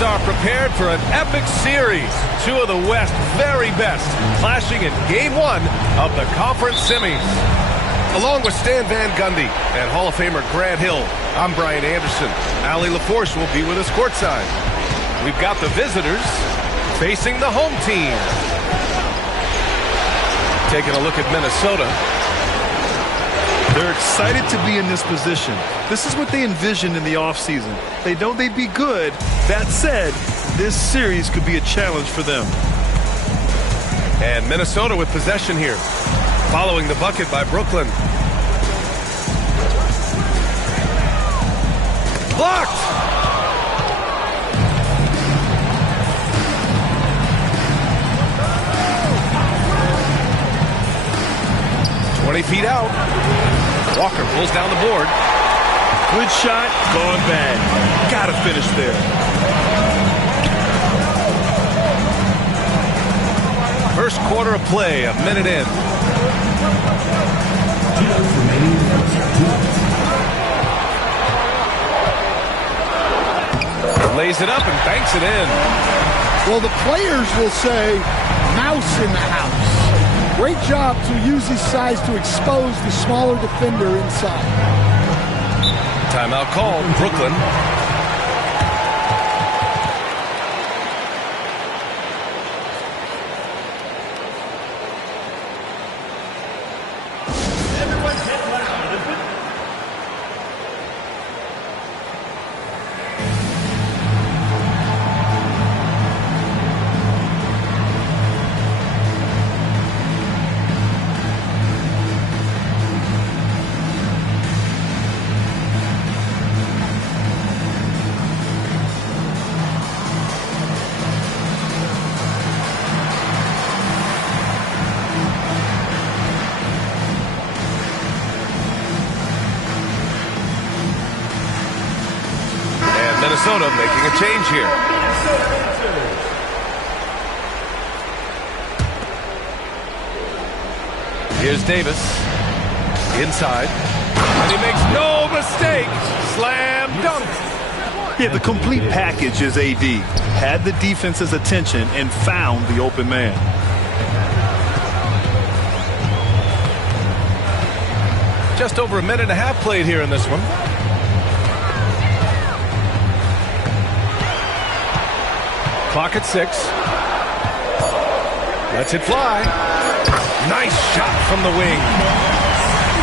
Teams are prepared for an epic series. Two of the West's very best clashing in Game 1 of the conference semis. Along with Stan Van Gundy and Hall of Famer Grant Hill, I'm Brian Anderson. Allie LaForce will be with us courtside. We've got the visitors facing the home team. Taking a look at Minnesota. They're excited to be in this position. This is what they envisioned in the offseason. They know they'd be good. That said, this series could be a challenge for them. And Minnesota with possession here. Following the bucket by Brooklyn. Blocked! Feet out. Walker pulls down the board. Good shot, gone bad. Gotta finish there. First quarter of play, a minute in. Lays it up and banks it in. Well, the players will say, mouse in the house. Great job to use his size to expose the smaller defender inside. Timeout called, Brooklyn. Minnesota making a change here. Here's Davis. Inside. And he makes no mistake. Slam dunk. Yeah, the complete package is AD. Had the defense's attention and found the open man. Just over a minute and a half played here in this one. Clock at 6. Lets it fly. Nice shot from the wing.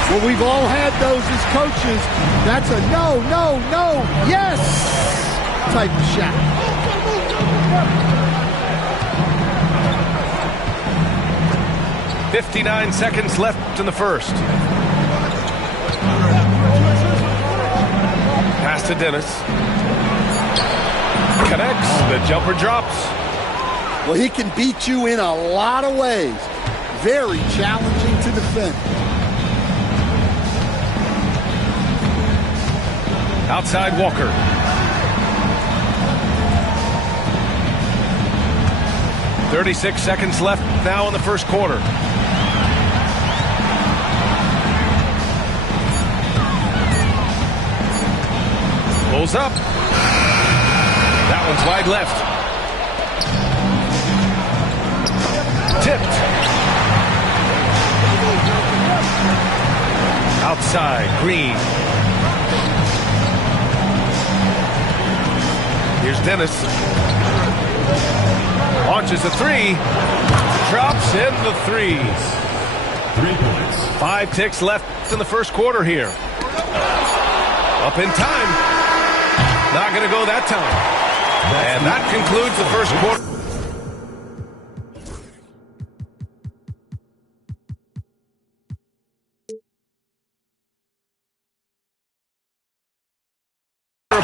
Well, we've all had those as coaches. That's a no, no, no, yes type of shot. .59 seconds left in the first. Pass to Dennis. Connects. The jumper drops. Well, he can beat you in a lot of ways. Very challenging to defend. Outside Walker. .36 seconds left now in the first quarter. Pulls up. That one's wide left. Tipped. Outside, Green. Here's Dennis. Launches a three. Drops in the threes. 3 points. 5 ticks left in the first quarter here. Up in time. Not going to go that time. And that concludes the first quarter.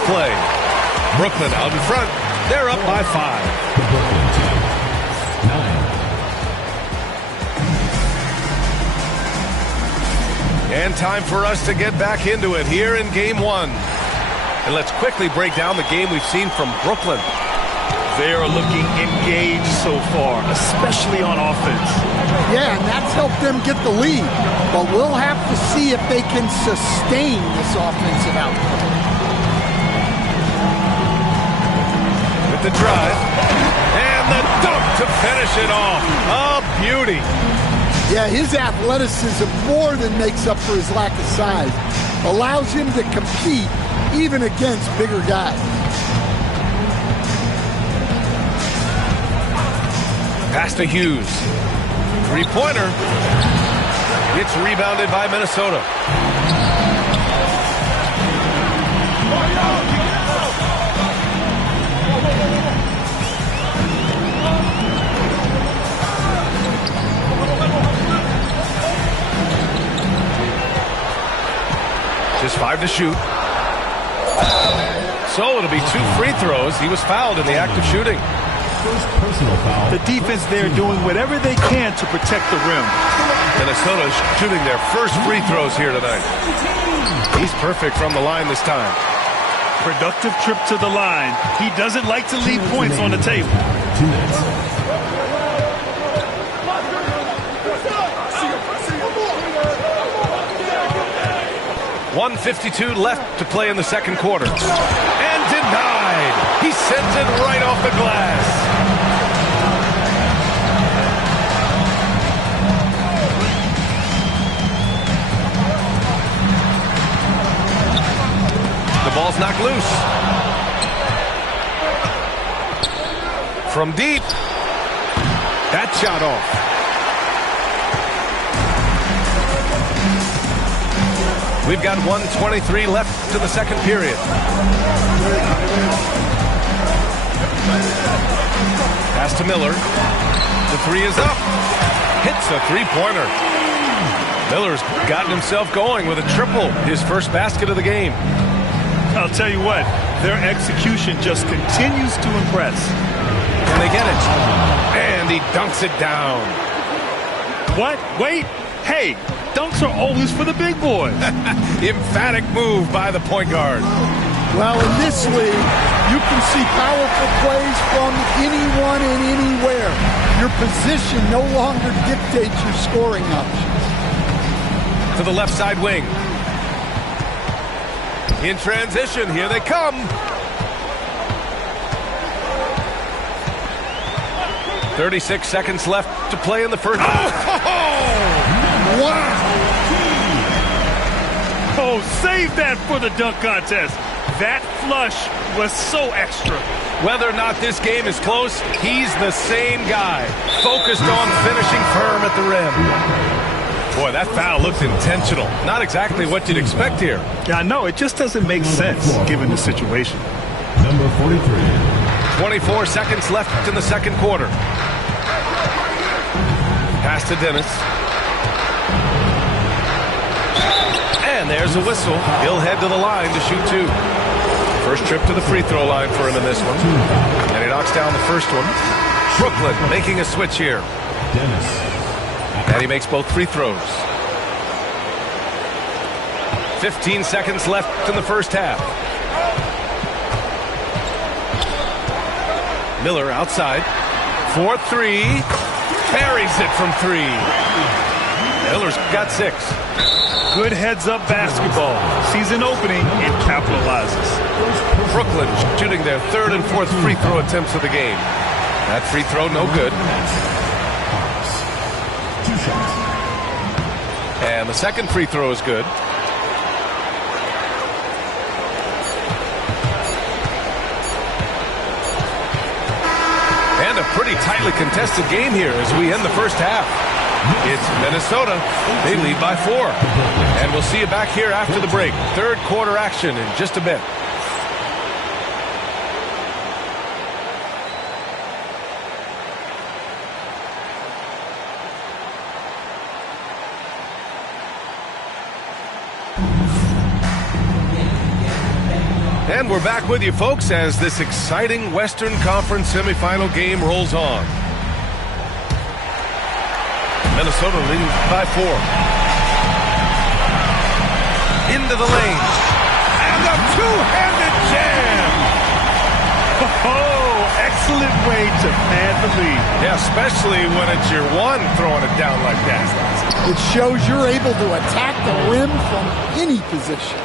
Play. Brooklyn out in front. They're up by 5. And time for us to get back into it here in Game 1. And let's quickly break down the game we've seen from Brooklyn. They are looking engaged so far, especially on offense. Yeah, and that's helped them get the lead. But we'll have to see if they can sustain this offensive output. the drive. And the dunk to finish it off. A beauty. Yeah, his athleticism more than makes up for his lack of size. Allows him to compete even against bigger guys. Pass to Hughes. Three-pointer. It's rebounded by Minnesota. Just 5 to shoot. So it'll be 2 free throws. He was fouled in the act of shooting. First personal foul. The defense there doing whatever they can to protect the rim. Minnesota shooting their first free throws here tonight. He's perfect from the line this time. Productive trip to the line. He doesn't like to leave points on the table. 2 minutes. .152 left to play in the second quarter. And denied. He sends it right off the glass. The ball's knocked loose. From deep. That shot off. We've got 1:23 left to the second period. Pass to Miller. The three is up. Hits a three-pointer. Miller's gotten himself going with a triple, his first basket of the game. I'll tell you what, their execution just continues to impress. And they get it. And he dunks it down. What? Wait. Hey, dunks are always for the big boys. Emphatic move by the point guard. Well, in this league, you can see powerful plays from anyone and anywhere. Your position no longer dictates your scoring options. To the left side wing. In transition, here they come. 36 seconds left to play in the first. Wow! Oh, save that for the dunk contest. That flush was so extra. Whether or not this game is close, he's the same guy, focused on finishing firm at the rim. Boy, that foul looked intentional. Not exactly what you'd expect here. Yeah, I know. It just doesn't make sense given the situation. Number 43. 24 seconds left in the second quarter. Pass to Dennis. And there's a whistle. He'll head to the line to shoot 2. First trip to the free throw line for him in this one. And he knocks down the first one. Brooklyn making a switch here. Dennis. And he makes both free throws. 15 seconds left in the first half. Miller outside. 4-3. Buries it from 3. Miller's got 6. Good heads-up basketball. Sees an opening and capitalizes. Brooklyn shooting their third and fourth free throw attempts of the game. That free throw no good. 2 shots. And the second free throw is good. And a pretty tightly contested game here as we end the first half. It's Minnesota. They lead by 4. And we'll see you back here after the break. Third quarter action in just a bit. And we're back with you, folks, as this exciting Western Conference semifinal game rolls on. Minnesota leading by 4. Into the lane. And a two-handed jam. Oh, excellent way to pad the lead. Yeah, especially when it's your one throwing it down like that. It shows you're able to attack the rim from any position.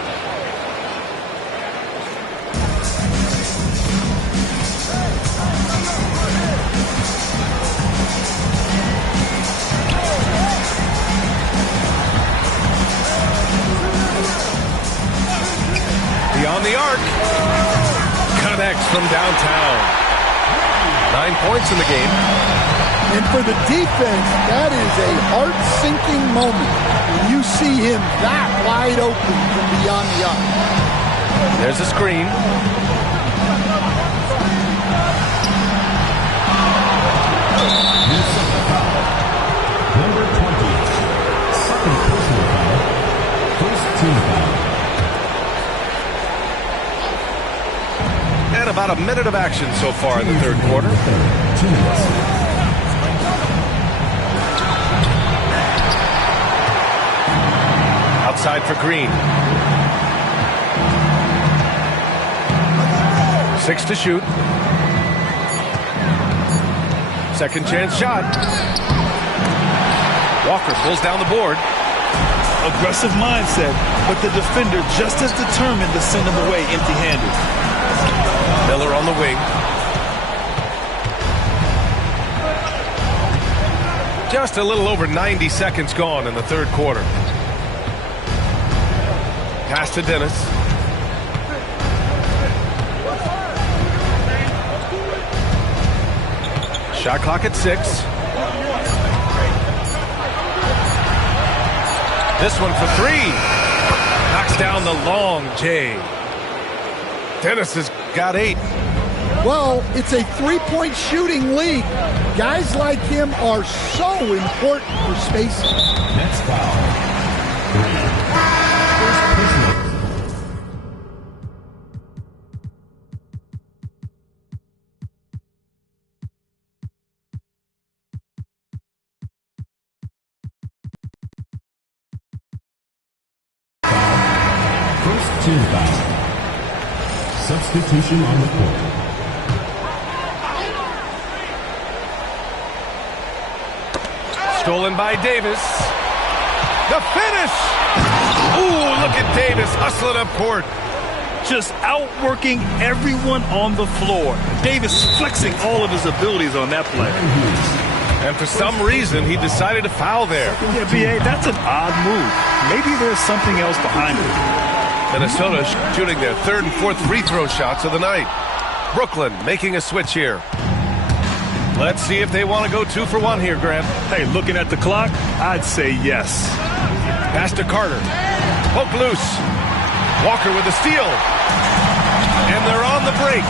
from downtown. 9 points in the game. And for the defense, that is a heart-sinking moment when you see him that wide open from beyond the arc. There's a screen. Number 20. Second personal foul. First team foul. And about a minute of action so far in the third quarter. 2 minutes. Outside for Green. 6 to shoot. Second chance shot. Walker pulls down the board. Aggressive mindset, but the defender just as determined to send him away empty-handed. Miller on the wing. Just a little over 90 seconds gone in the third quarter. Pass to Dennis. Shot clock at 6. This one for 3. Knocks down the long J. Dennis has got 8. Well, it's a three-point shooting league. Guys like him are so important for spacing. Next foul. 3. First personal. First team foul. Substitution on the court. Stolen by Davis. The finish! Ooh, look at Davis hustling up court. Just outworking everyone on the floor. Davis flexing all of his abilities on that play. And for some reason, he decided to foul there. Yeah, B.A., that's an odd move. Maybe there's something else behind it. Minnesota shooting their third and fourth free throw shots of the night. Brooklyn making a switch here. Let's see if they want to go 2 for 1 here, Grant. Hey, looking at the clock, I'd say yes. Pass to Carter. Poke loose. Walker with a steal. And they're on the break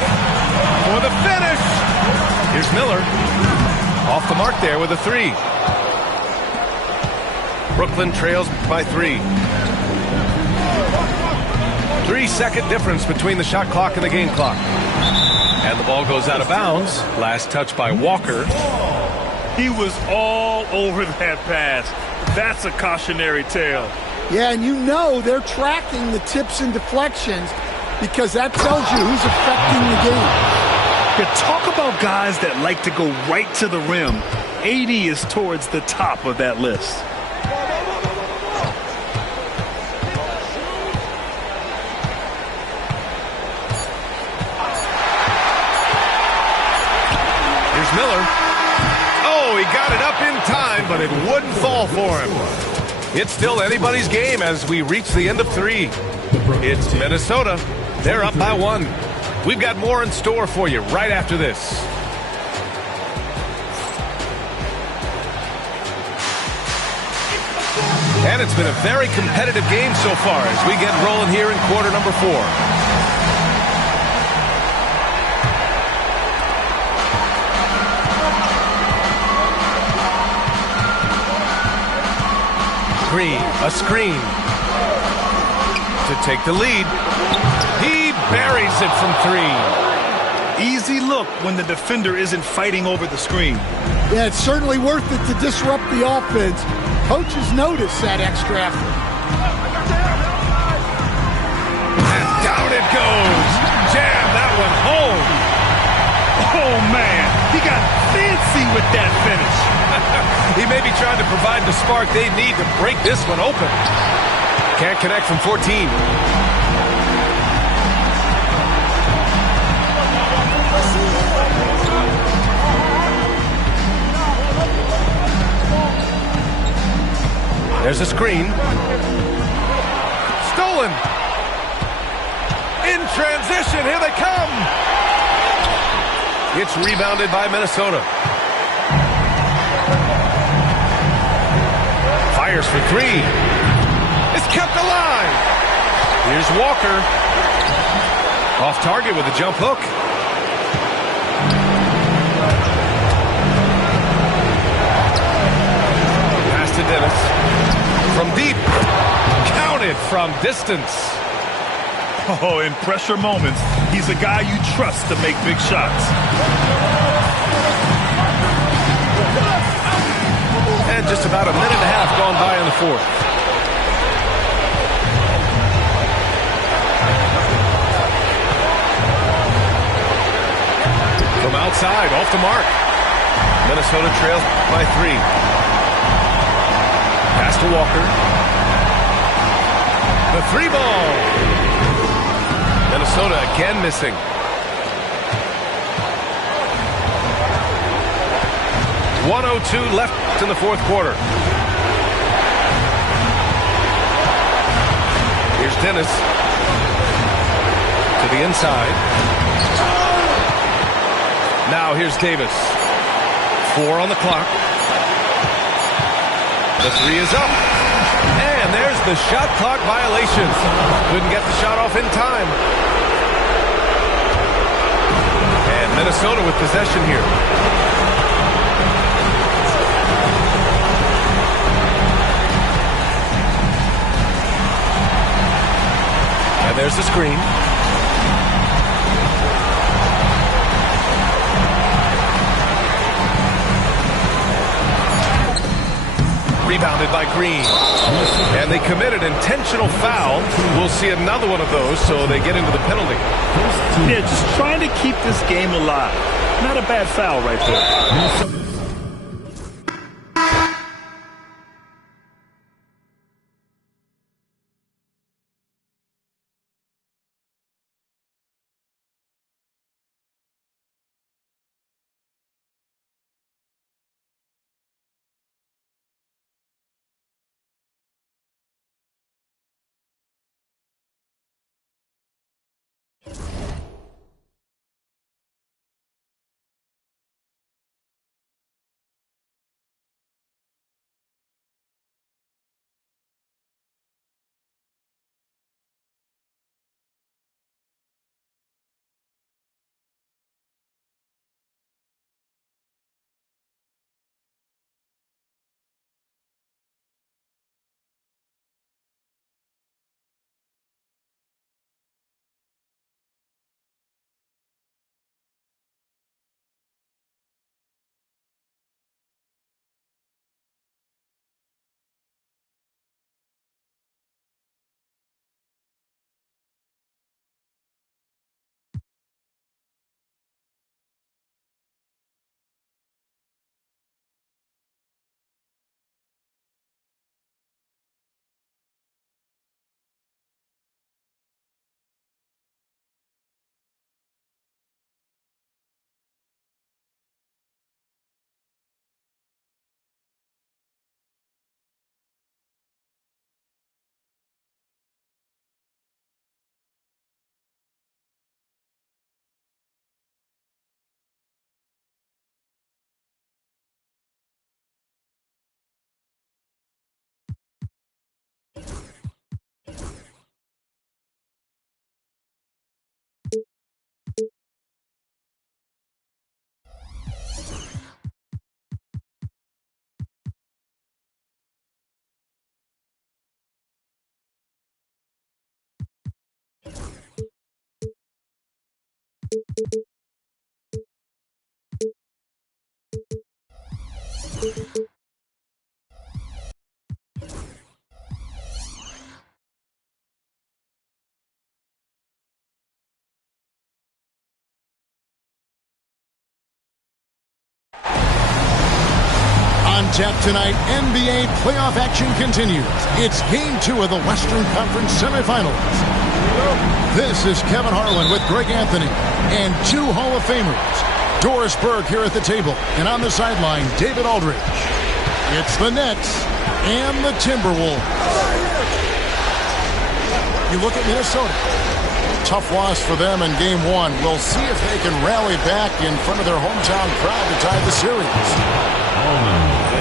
for the finish. Here's Miller. Off the mark there with a 3. Brooklyn trails by 3. 3-second difference between the shot clock and the game clock. And the ball goes out of bounds. Last touch by Walker. He was all over that pass. That's a cautionary tale. Yeah, and you know they're tracking the tips and deflections because that tells you who's affecting the game. Yeah, talk about guys that like to go right to the rim. AD is towards the top of that list. Here's Miller. Oh, he got it up in time, but it wouldn't fall for him. It's still anybody's game as we reach the end of 3. It's Minnesota. They're up by 1. We've got more in store for you right after this. And it's been a very competitive game so far as we get rolling here in quarter number 4. Green, a screen to take the lead. He buries it from 3. Easy look when the defender isn't fighting over the screen. Yeah, it's certainly worth it to disrupt the offense. Coaches notice that extra effort. And down it goes. Jam that one home. Oh, man. He got fancy with that finish. He may be trying to provide the spark they need to break this one open. Can't connect from 14. There's a screen. Stolen. In transition, here they come. It's rebounded by Minnesota. Fires for three. It's kept alive. Here's Walker. Off target with a jump hook. Pass to Dennis. From deep. Counted from distance. Oh, in pressure moments, he's a guy you trust to make big shots. And just about a minute and a half gone by in the fourth. From outside, off the mark. Minnesota trails by 3. Pass to Walker. The 3 ball. Minnesota again missing. .102 left in the fourth quarter. Here's Dennis. To the inside. Now here's Davis. 4 on the clock. The 3 is up. And there's the shot clock violation. Couldn't get the shot off in time. And Minnesota with possession here. And there's the screen. Rebounded by Green. And they committed intentional foul. We'll see another one of those, so they get into the penalty. Yeah, just trying to keep this game alive. Not a bad foul right there. On tap tonight, NBA playoff action continues. It's Game 2 of the Western Conference semifinals. This is Kevin Harlan with Greg Anthony and 2 Hall of Famers. Doris Burke here at the table, and on the sideline, David Aldridge. It's the Nets and the Timberwolves. You look at Minnesota. Tough loss for them in game one. We'll see if they can rally back in front of their hometown crowd to tie the series.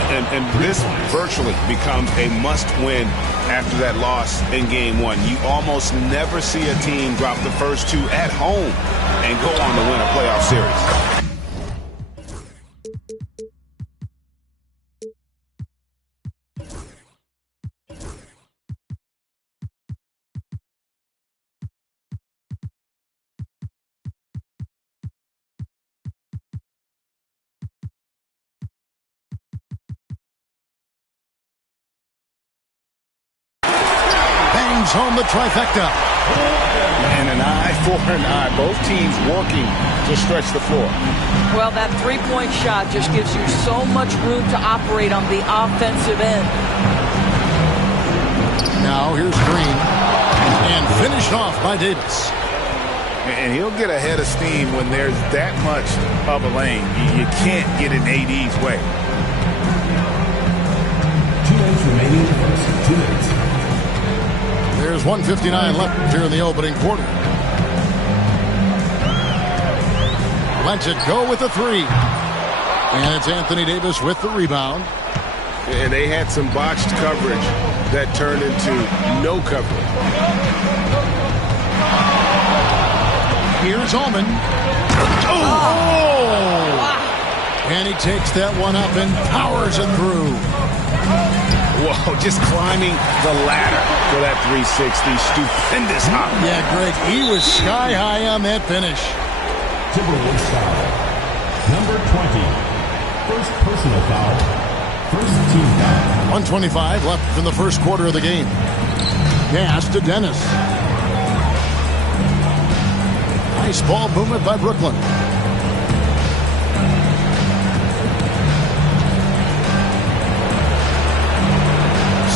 And this virtually becomes a must-win after that loss in game one. You almost never see a team drop the first two at home and go on to win a playoff series. Home the trifecta. And an eye for an eye. Both teams working to stretch the floor. Well, that three-point shot just gives you so much room to operate on the offensive end. Now here's Green. And finished off by Davis. And he'll get ahead of steam when there's that much of a lane. You can't get in AD's way. 2 minutes remaining in the first. 2 minutes. There's 1:59 left here in the opening quarter. Lets it go with a three. And it's Anthony Davis with the rebound. And they had some botched coverage that turned into no coverage. Here's Ullman. Oh! And he takes that one up and powers it through. Whoa, just climbing the ladder for that 360. Stupendous hop. Yeah, Greg, he was sky high on that finish. Timberwolves foul. Number 20. First personal foul. First team foul. 1:25 left in the first quarter of the game. Pass to Dennis. Nice ball movement by Brooklyn.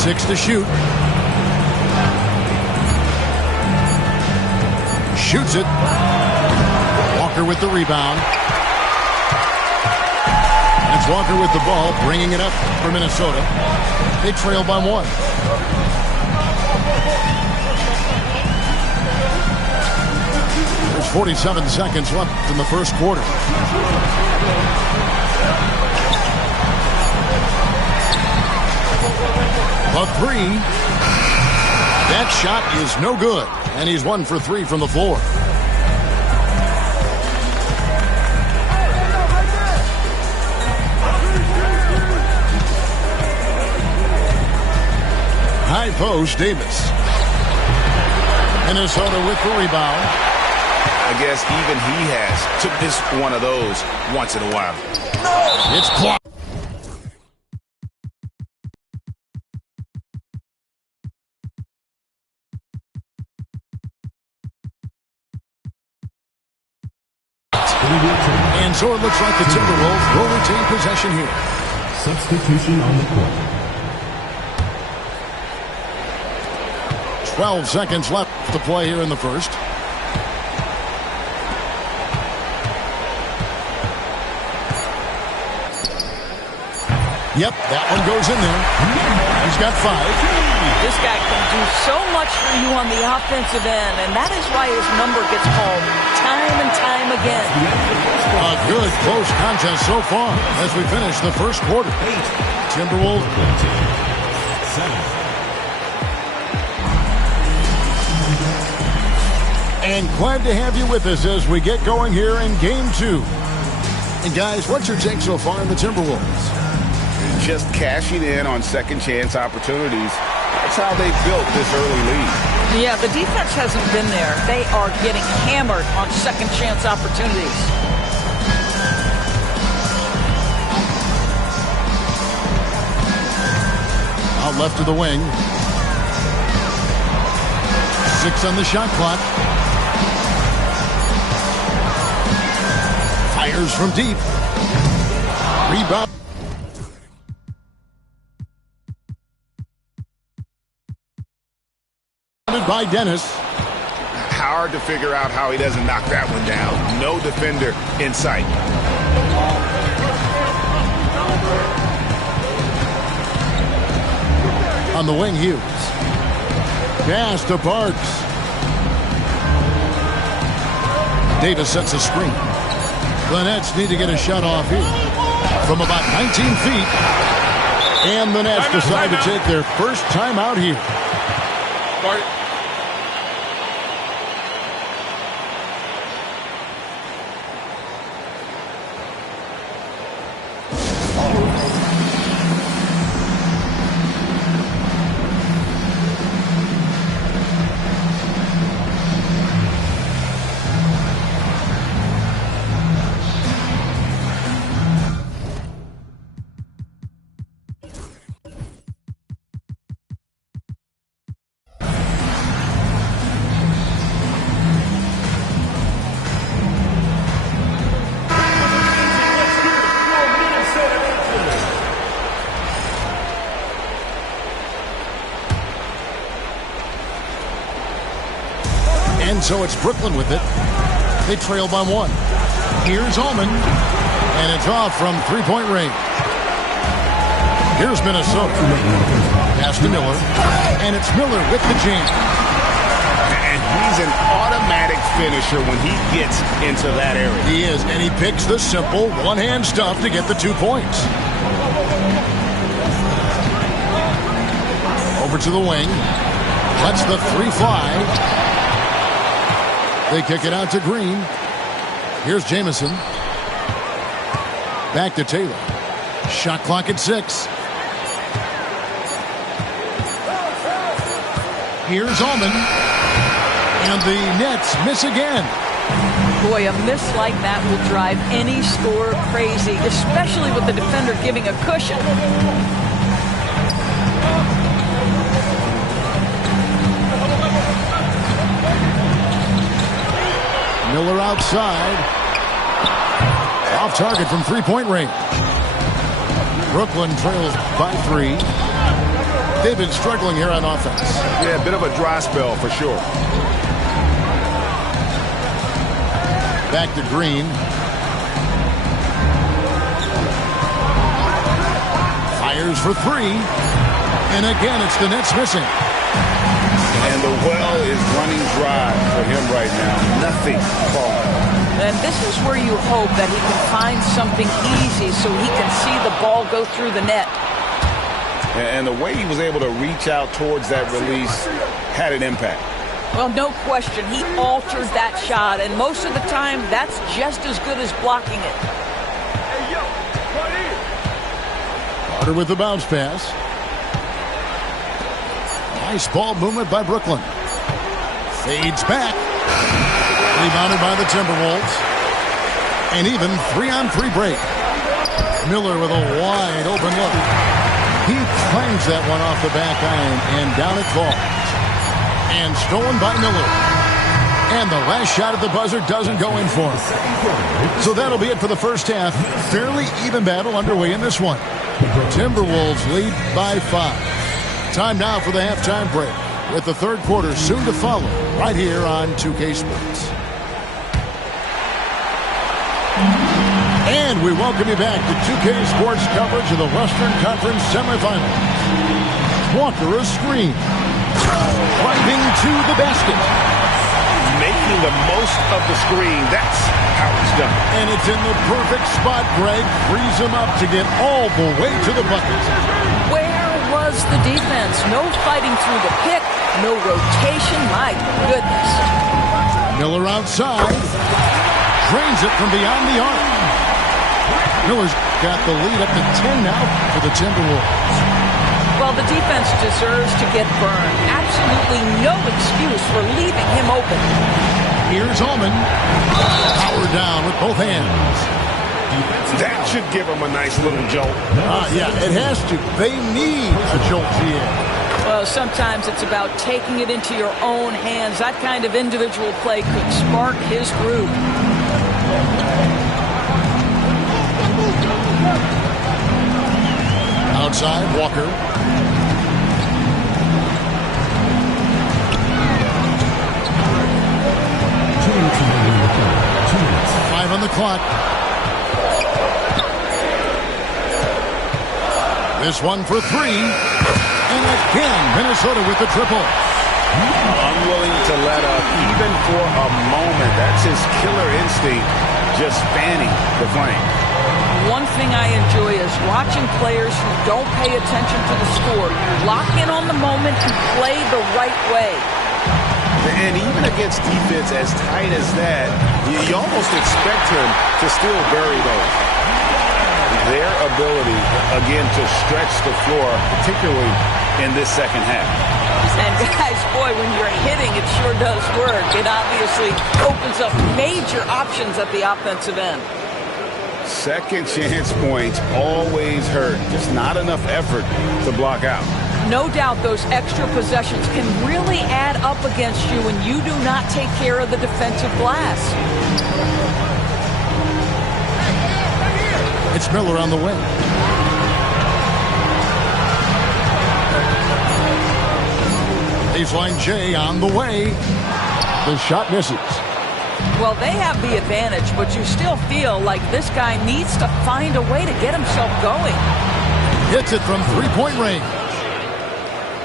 Six to shoot. Shoots it. Walker with the rebound. It's Walker with the ball, bringing it up for Minnesota. They trail by one. There's 47 seconds left in the first quarter. A three. That shot is no good. And he's 1 for 3 from the floor. High post, Davis. Minnesota with the rebound. I guess even he has to miss one of those once in a while. It's clock. And so it looks like the Timberwolves will retain possession here. Substitution on the court. 12 seconds left to play here in the first. Yep, that one goes in there. He's got 5. This guy can do so much for you on the offensive end, and that is why his number gets called time and time again. A good close contest so far as we finish the first quarter. Timberwolves. 7. And glad to have you with us as we get going here in game 2. And guys, what's your take so far in the Timberwolves? Just cashing in on second chance opportunities. That's how they built this early lead. Yeah, the defense hasn't been there. They are getting hammered on second chance opportunities. Out left to the wing. 6 on the shot clock. Fires from deep. Rebound. By Dennis. Hard to figure out how he doesn't knock that one down. No defender in sight. On the wing, Hughes. Pass to Parks. Davis sets a screen. The Nets need to get a shot off here from about 19 feet. And the Nets decide to take their first time out here. And so it's Brooklyn with it. They trail by 1. Here's Ullman. And it's off from three-point range. Here's Minnesota. Pass to Miller. And it's Miller with the jam. And he's an automatic finisher when he gets into that area. He is, and he picks the simple one-hand stuff to get the 2 points. Over to the wing. Lets the 3 fly. They kick it out to Green. Here's Jamison. Back to Taylor. Shot clock at 6. Here's Ullman. And the Nets miss again. Boy, a miss like that will drive any scorer crazy, especially with the defender giving a cushion. Miller outside. Off target from three-point range. Brooklyn trails by 3. They've been struggling here on offense. Yeah, a bit of a dry spell for sure. Back to Green. Fires for 3. And again, it's the Nets missing. And the well is running dry for him right now. Nothing falling. And this is where you hope that he can find something easy so he can see the ball go through the net. And the way he was able to reach out towards that release had an impact. Well, no question. He altered that shot, and most of the time, that's just as good as blocking it. Carter with the bounce pass. Nice ball movement by Brooklyn. Fades back. Rebounded by the Timberwolves. And even 3-on-3 break. Miller with a wide open look. He clangs that one off the back iron, and down it falls. And stolen by Miller. And the last shot at the buzzer doesn't go in for him. So that'll be it for the first half. Fairly even battle underway in this one. Timberwolves lead by 5. Time now for the halftime break, with the third quarter soon to follow, right here on 2K Sports. And we welcome you back to 2K Sports coverage of the Western Conference semifinals. Walker a screen. Driving to the basket. Making the most of the screen. That's how it's done. And it's in the perfect spot. Greg frees him up to get all the way to the bucket. Where was the defense? No fighting through the pick. No rotation. My goodness. Miller outside. Drains it from beyond the arc. Miller's got the lead up to 10 now for the Timberwolves. Well, the defense deserves to get burned. Absolutely no excuse for leaving him open. Here's Ullman. Power down with both hands. That should give him a nice little jolt. Yeah, it has to. They need a jolt here. Well, sometimes it's about taking it into your own hands. That kind of individual play could spark his group. Outside, Walker. Five on the clock. This one for 3. And again, Minnesota with the triple. Unwilling to let up even for a moment. That's his killer instinct, just fanning the flame. One thing I enjoy is watching players who don't pay attention to the score. You lock in on the moment and play the right way. And even against defense as tight as that, you almost expect him to still bury those. Their ability, again, to stretch the floor, particularly in this second half. And guys, boy, when you're hitting, it sure does work. It obviously opens up major options at the offensive end. Second chance points always hurt. Just not enough effort to block out. No doubt those extra possessions can really add up against you when you do not take care of the defensive glass. It's Miller on the wing. Baseline J on the way. The shot misses. Well, they have the advantage, but you still feel like this guy needs to find a way to get himself going. Hits it from three-point range.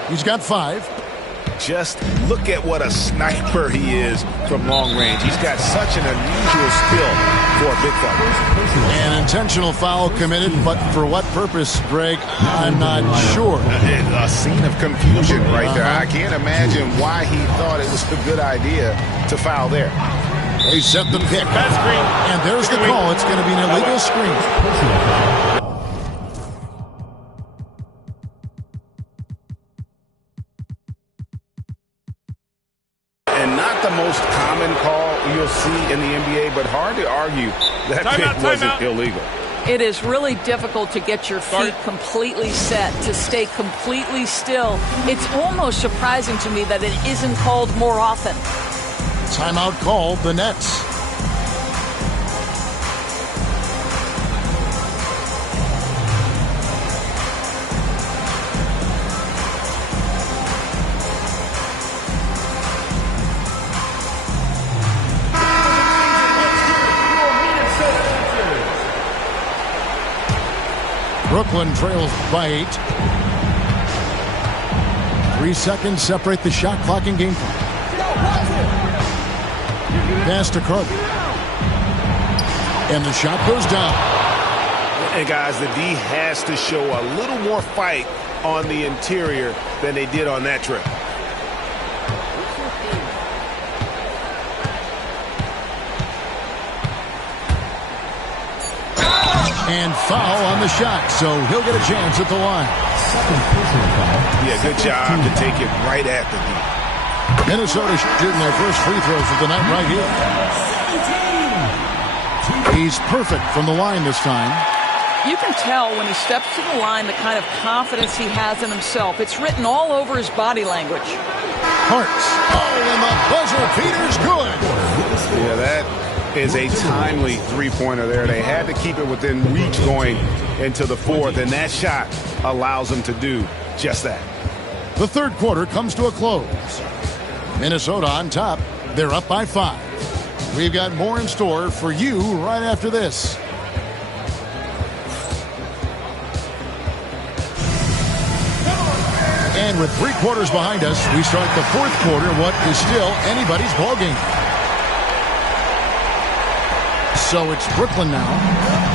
He's got 5. Just look at what a sniper he is from long range. He's got such an unusual skill for a big fella. An intentional foul committed, but for what purpose, Greg? I'm not sure. A scene of confusion right there. I can't imagine why he thought it was a good idea to foul there. They set the pick. And there's the call. It's going to be an illegal screen. And not the most common call you'll see in the NBA, but hard to argue that pick wasn't illegal. It is really difficult to get your feet completely set, to stay completely still. It's almost surprising to me that it isn't called more often. Timeout called, the Nets. Brooklyn trails by 8. 3 seconds separate the shot clock and game clock. Pass to Carter. And the shot goes down. And guys, the D has to show a little more fight on the interior than they did on that trip. And foul on the shot, so he'll get a chance at the line. Yeah, good job to take it right at the D. Minnesota shooting their first free throws of the night right here. He's perfect from the line this time. You can tell when he steps to the line the kind of confidence he has in himself. It's written all over his body language. Hartz. Oh, and the buzzer beater's good. Yeah, that is a timely three-pointer there. They had to keep it within reach going into the fourth, and that shot allows them to do just that. The third quarter comes to a close. Minnesota on top. They're up by 5. We've got more in store for you right after this. And with 3 quarters behind us, we start the fourth quarter, what is still anybody's ballgame. So it's Brooklyn now.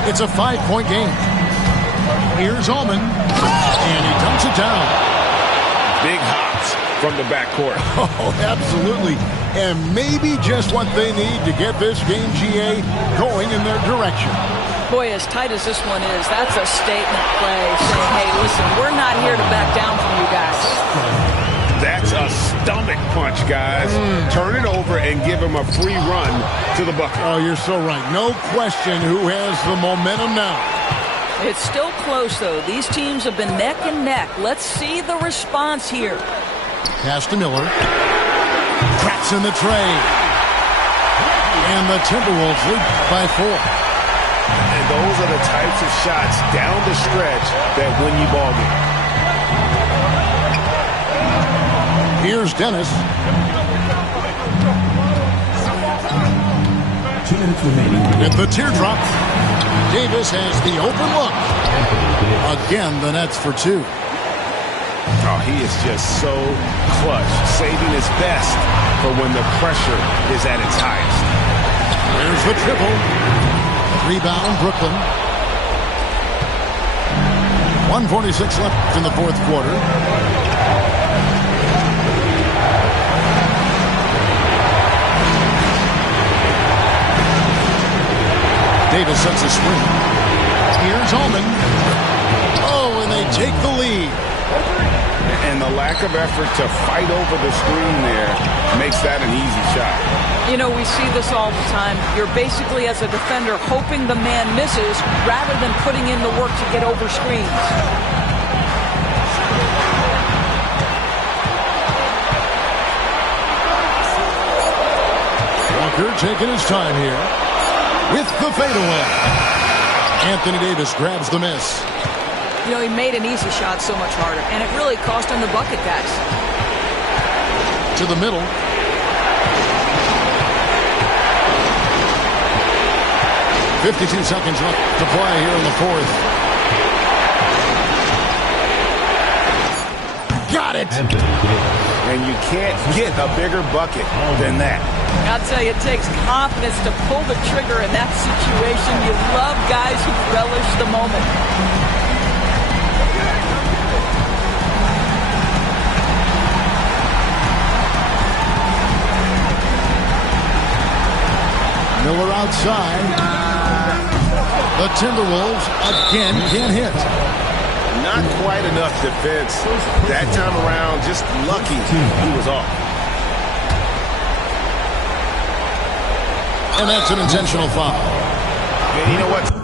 It's a 5-point game. Here's Ullman, and he dumps it down. Big hops from the backcourt. Oh, absolutely. And maybe just what they need to get this game, GA, going in their direction. Boy, as tight as this one is, that's a statement play saying, hey, listen, we're not here to back down from you guys. That's a stomach punch, guys. Turn it over and give him a free run to the bucket. Oh, you're so right. No question who has the momentum now. It's still close, though. These teams have been neck and neck. Let's see the response here. Pass to Miller. Traps in the tray. And the Timberwolves lead by 4. And those are the types of shots down the stretch that win you ball games. Here's Dennis. 2 minutes remaining. At the teardrop, Davis has the open look. Again, the Nets for 2. Oh, he is just so clutch, saving his best for when the pressure is at its highest. There's the triple. Rebound, Brooklyn. 1:46 left in the fourth quarter. Davis sets a screen. Here's Ullman. Oh, and they take the lead. And the lack of effort to fight over the screen there makes that an easy shot. You know, we see this all the time. You're basically, as a defender, hoping the man misses rather than putting in the work to get over screens. Walker taking his time here with the fadeaway. Anthony Davis grabs the miss. You know, he made an easy shot so much harder, and it really cost him the bucket, guys. To the middle. .52 seconds left to play here in the fourth. Got it! And you can't get a bigger bucket than that. I'll tell you, it takes confidence to pull the trigger in that situation. You love guys who relish the moment. Miller outside. The Timberwolves again can't hit. Not quite enough defense. That time around, just lucky he was off. And that's an intentional foul. And you know what?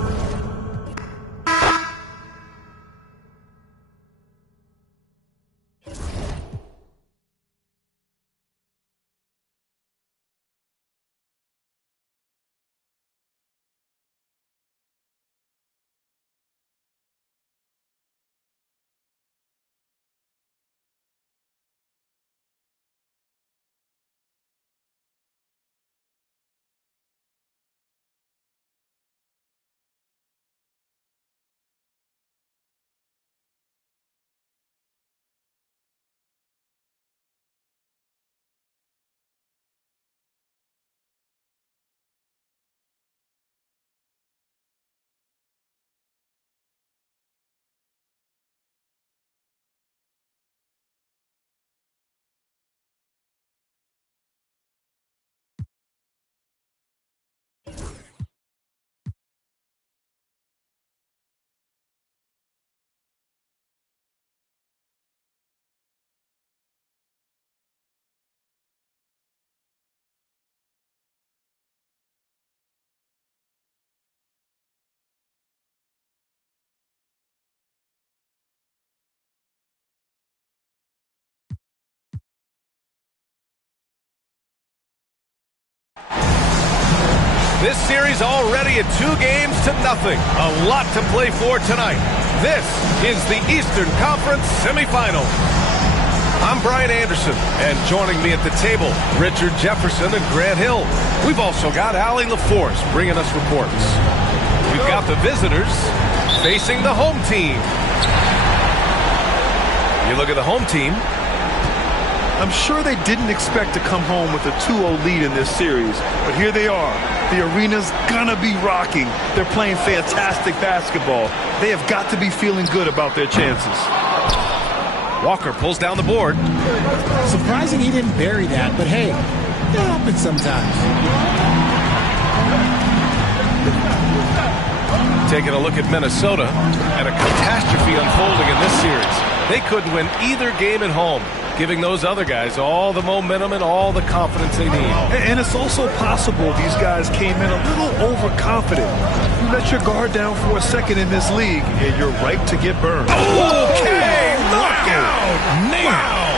This series already at 2-0. A lot to play for tonight. This is the Eastern Conference Semifinals. I'm Brian Anderson, and joining me at the table, Richard Jefferson and Grant Hill. We've also got Allie LaForce bringing us reports. We've got the visitors facing the home team. You look at the home team. I'm sure they didn't expect to come home with a 2-0 lead in this series, but here they are. The arena's gonna be rocking. They're playing fantastic basketball. They have got to be feeling good about their chances. Walker pulls down the board. Surprising he didn't bury that, but hey, it happens sometimes. Taking a look at Minnesota, and a catastrophe unfolding in this series. They couldn't win either game at home, giving those other guys all the momentum and all the confidence they need. And it's also possible these guys came in a little overconfident. You let your guard down for a second in this league, and you're ripe to get burned. Okay, knockout! Wow!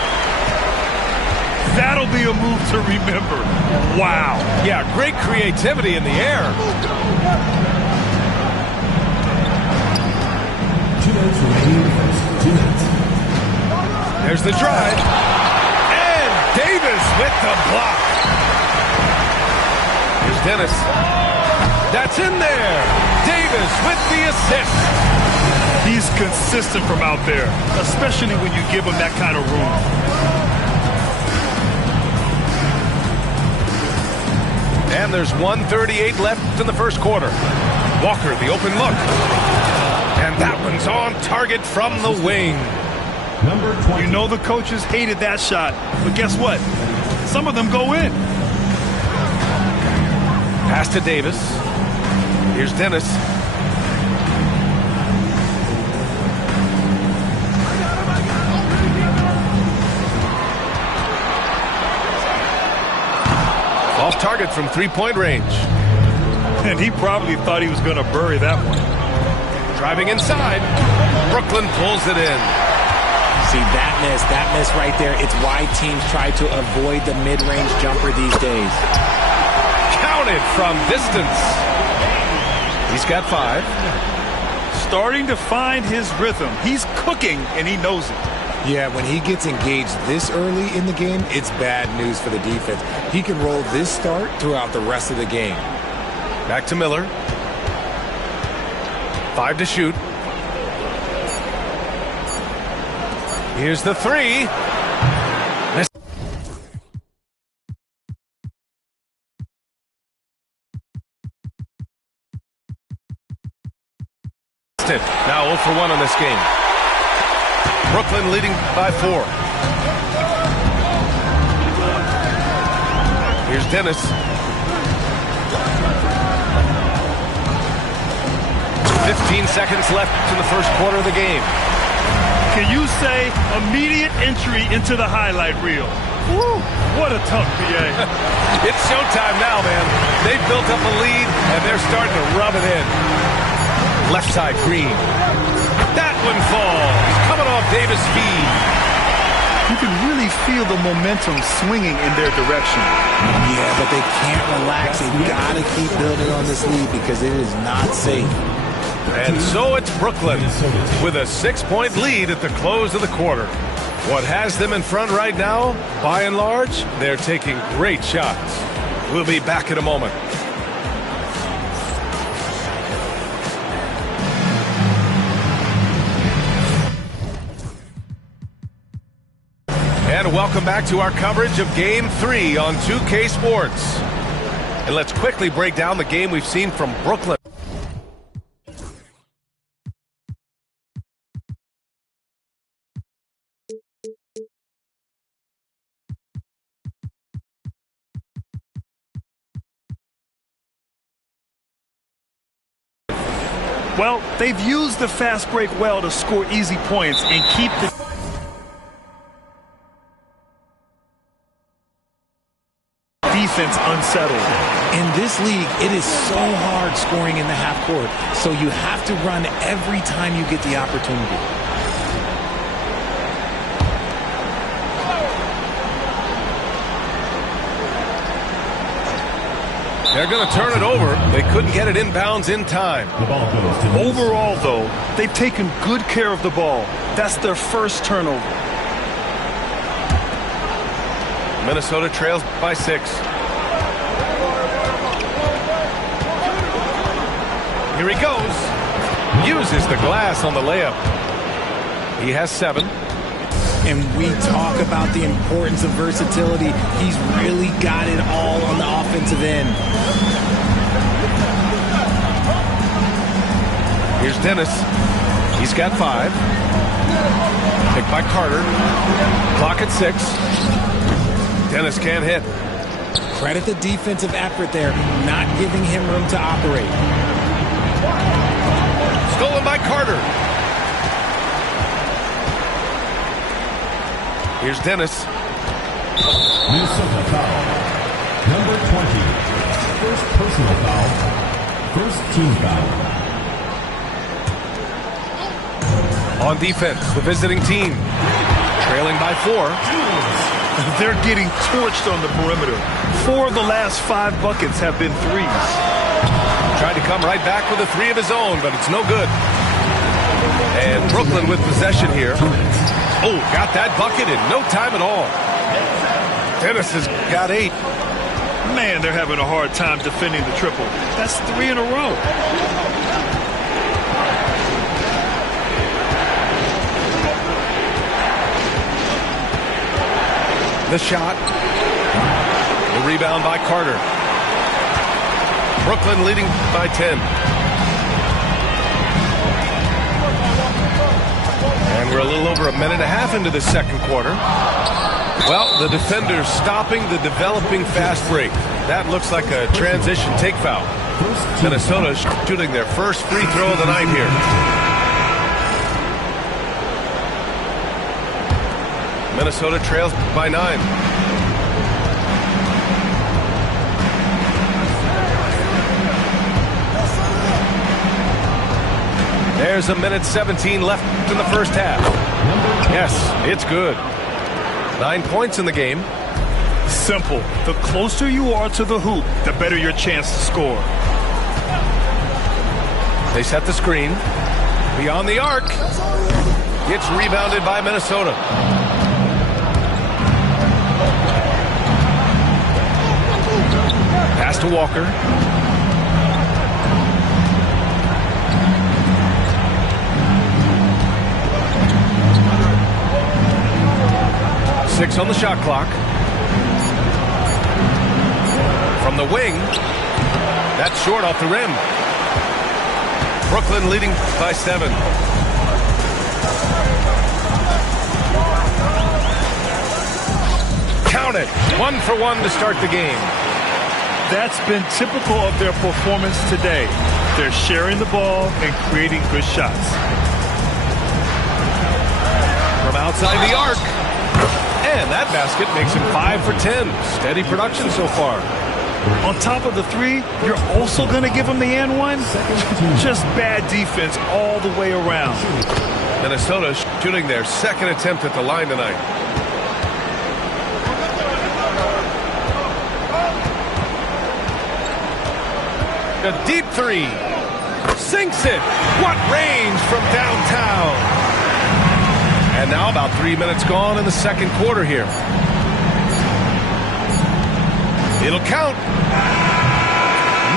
That'll be a move to remember. Wow. Yeah, great creativity in the air. 2 minutes remaining. 2 minutes. There's the drive. And Davis with the block. Here's Dennis. That's in there. Davis with the assist. He's consistent from out there, especially when you give him that kind of room. And there's 1:38 left in the first quarter. Walker, the open look. And that one's on target from the wing. Number 20. You know the coaches hated that shot, but guess what? Some of them go in. Pass to Davis. Here's Dennis. Off target from three-point range. And he probably thought he was going to bury that one. Driving inside. Brooklyn pulls it in. See, that miss right there, it's why teams try to avoid the mid-range jumper these days. Counted from distance. He's got 5. Starting to find his rhythm. He's cooking, and he knows it. Yeah, when he gets engaged this early in the game, it's bad news for the defense. He can roll this start throughout the rest of the game. Back to Miller. 5 to shoot. Here's the 3. Missed it. Now 0 for 1 on this game. Brooklyn leading by 4. Here's Dennis. 15 seconds left in the first quarter of the game. Can you say immediate entry into the highlight reel? Woo, what a tough PA. It's showtime now, man. They've built up a lead, and they're starting to rub it in. Left side, Green. That one falls. Coming off Davis' feed. You can really feel the momentum swinging in their direction. Yeah, but they can't relax. They've got to keep building on this lead because it is not safe. And so it's Brooklyn with a 6-point lead at the close of the quarter. What has them in front right now, by and large, they're taking great shots. We'll be back in a moment. And welcome back to our coverage of Game 3 on 2K Sports. And let's quickly break down the game we've seen from Brooklyn. Well, they've used the fast break well to score easy points and keep the defense unsettled. In this league, it is so hard scoring in the half court, so you have to run every time you get the opportunity. They're going to turn it over. They couldn't get it inbounds in time. The ball goes to Overall, though, they've taken good care of the ball. That's their first turnover. Minnesota trails by 6. Here he goes. Uses the glass on the layup. He has 7. And we talk about the importance of versatility. He's really got it all on the offensive end. Here's Dennis. He's got 5. Picked by Carter. Clock at 6. Dennis can't hit. Credit the defensive effort there, not giving him room to operate. Stolen by Carter. Here's Dennis. Minnesota foul. Number 20. First personal foul. First team foul. On defense, the visiting team. Trailing by 4. They're getting torched on the perimeter. 4 of the last 5 buckets have been threes. Tried to come right back with a 3 of his own, but it's no good. And Brooklyn with possession here. Oh, got that bucket in no time at all. Dennis has got 8. Man, they're having a hard time defending the triple. That's 3 in a row. The shot. The rebound by Carter. Brooklyn leading by 10. And we're a little over a minute and a half into the second quarter. Well, the defenders stopping the developing fast break. That looks like a transition take foul. Minnesota shooting their first free throw of the night here. Minnesota trails by 9. There's a minute 17 left in the first half. Yes, it's good. 9 points in the game. Simple. The closer you are to the hoop, the better your chance to score. They set the screen. Beyond the arc. It's rebounded by Minnesota. Pass to Walker. Six on the shot clock. From the wing. That's short off the rim. Brooklyn leading by 7. Count it. 1 for 1 to start the game. That's been typical of their performance today. They're sharing the ball and creating good shots. From outside the arc. And that basket makes him 5 for 10. Steady production so far. On top of the 3, you're also going to give him the and one? Just bad defense all the way around. Minnesota shooting their second attempt at the line tonight. A deep 3. Sinks it. What range from downtown. And now about 3 minutes gone in the second quarter here. It'll count.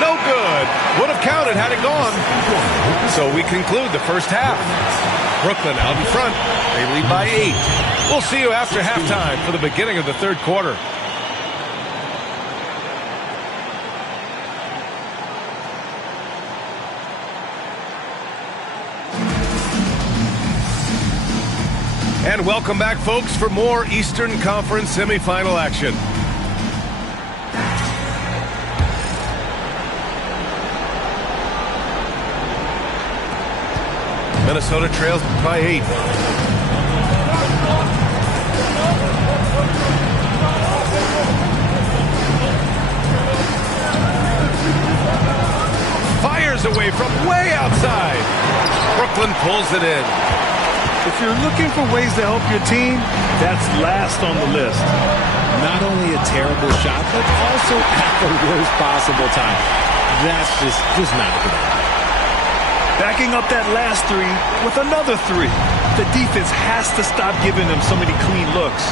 No good. Would have counted had it gone. So we conclude the first half. Brooklyn out in front. They lead by 8. We'll see you after halftime for the beginning of the third quarter. And welcome back, folks, for more Eastern Conference semifinal action. Minnesota trails by 8. Fires away from way outside. Brooklyn pulls it in. If you're looking for ways to help your team, that's last on the list. Not only a terrible shot, but also at the worst possible time. That's just not a good idea. Backing up that last 3 with another 3. The defense has to stop giving them so many clean looks.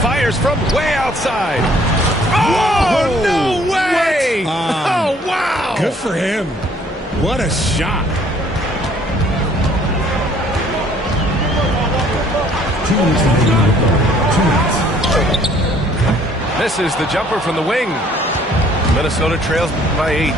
Fires from way outside. Oh, whoa, no way! Oh, wow! Good for him. What a shot. Misses the jumper from the wing. Minnesota trails by 8.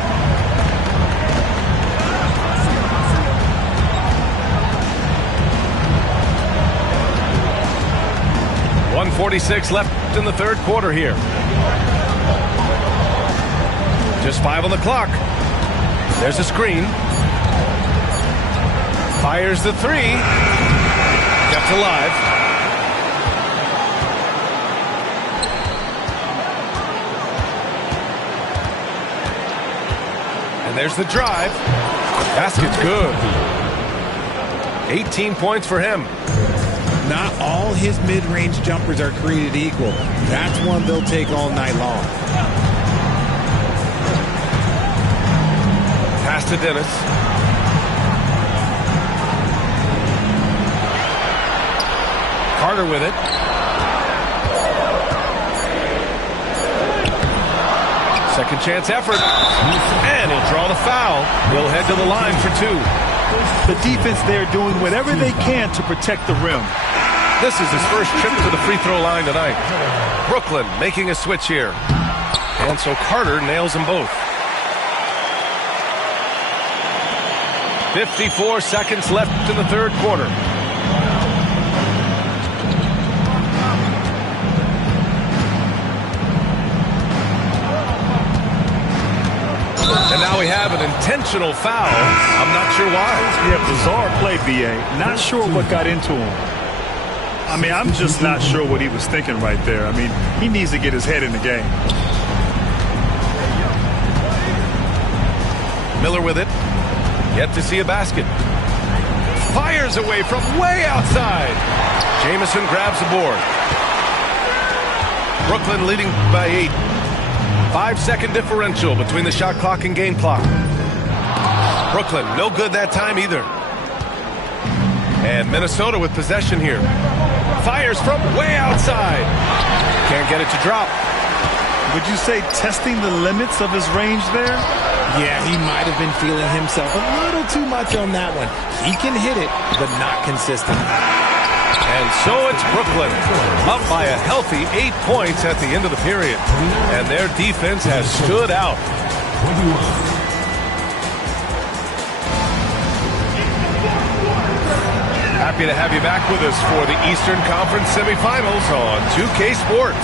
.146 left in the third quarter here. Just 5 on the clock. There's a screen. Fires the 3. Kept alive. And there's the drive. Basket's good. 18 points for him. Not all his mid-range jumpers are created equal. That's one they'll take all night long. Pass to Dennis. Carter with it. Second chance effort. And he'll draw the foul. He'll head to the line for 2. The defense there doing whatever they can to protect the rim. This is his first trip to the free throw line tonight. Brooklyn making a switch here. And so Carter nails them both. 54 seconds left in the third quarter. And now we have an intentional foul. I'm not sure why. Yeah, bizarre play, B.A. Not sure what got into him. I mean, I'm just not sure what he was thinking right there. I mean, he needs to get his head in the game. Miller with it. Yet to see a basket. Fires away from way outside. Jamison grabs the board. Brooklyn leading by 8. 5-second differential between the shot clock and game clock. Brooklyn, no good that time either. And Minnesota with possession here. Fires from way outside. Can't get it to drop. Would you say testing the limits of his range there? Yeah, he might have been feeling himself a little too much on that one. He can hit it, but not consistent. And so it's Brooklyn, up by a healthy 8 points at the end of the period. And their defense has stood out. Happy to have you back with us for the Eastern Conference semifinals on 2K Sports.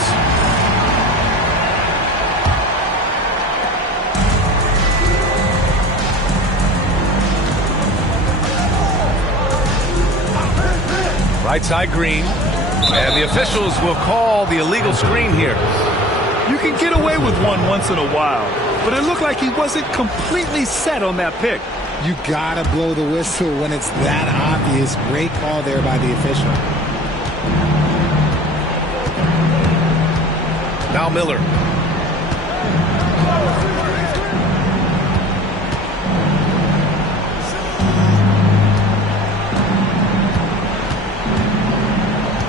Right side Green, and the officials will call the illegal screen here. You can get away with one once in a while, but it looked like he wasn't completely set on that pick. You gotta blow the whistle when it's that obvious. Great call there by the official. Now Miller.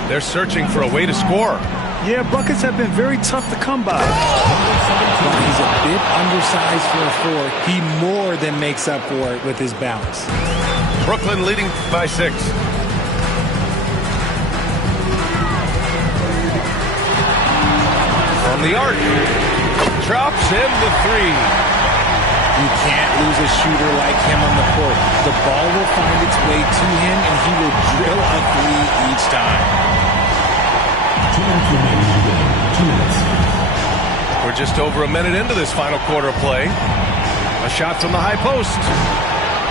They're searching for a way to score. Yeah, buckets have been very tough to come by. But he's a bit undersized for a 4. He more than makes up for it with his bounce. Brooklyn leading by 6. From the arc. Drops in the 3. You can't lose a shooter like him on the court. The ball will find its way to him, and he will drill a 3 each time. 2 minutes remaining in the game. 2 minutes. We're just over a minute into this final quarter of play. A shot from the high post.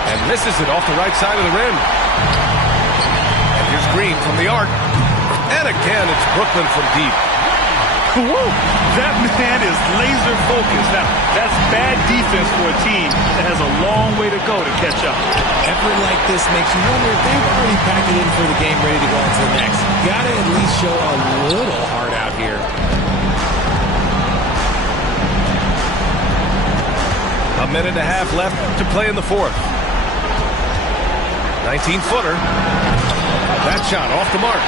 And misses it off the right side of the rim. And here's Green from the arc. And again, it's Brooklyn from deep. Whoa, that man is laser focused. Now, that's bad defense for a team that has a long way to go to catch up. Effort like this makes you wonder if they've already packed it in for the game, ready to go on to the next. Gotta at least show a little heart out here. A minute and a half left to play in the fourth. 19-footer. That shot off the mark.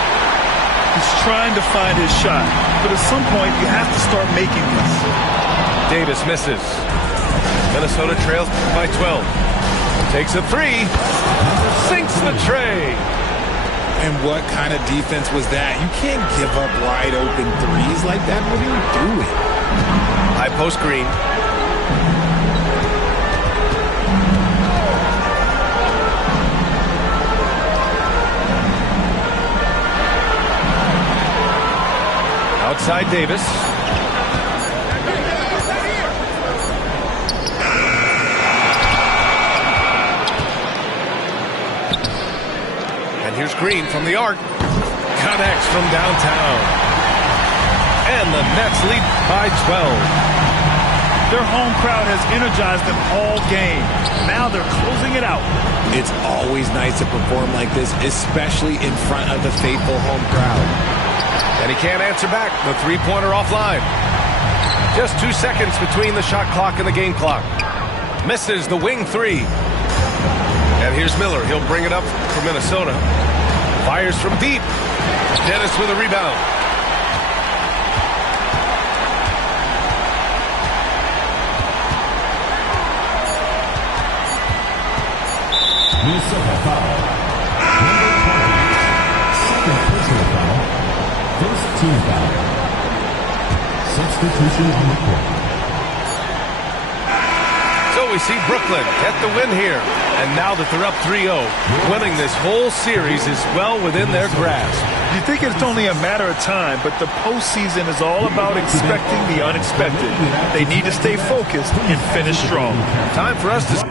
He's trying to find his shot, but at some point you have to start making this. Davis misses. Minnesota trails by 12. Takes a 3. Sinks the tray. And what kind of defense was that? You can't give up wide open threes like that. What are you doing? High post Green. Outside Davis. And here's Green from the arc. Connects from downtown. And the Nets lead by 12. Their home crowd has energized them all game. Now they're closing it out. It's always nice to perform like this, especially in front of the faithful home crowd. And he can't answer back. The three-pointer offline. Just 2 seconds between the shot clock and the game clock. Misses the wing 3. And here's Miller. He'll bring it up for Minnesota. Fires from deep. Dennis with a rebound. Minnesota foul. Number 20. Second personal foul. First team foul. Substitution on the court. So we see Brooklyn get the win here. And now that they're up 3-0, winning this whole series is well within their grasp. You think it's only a matter of time, but the postseason is all about expecting the unexpected. They need to stay focused and finish strong. Time for us to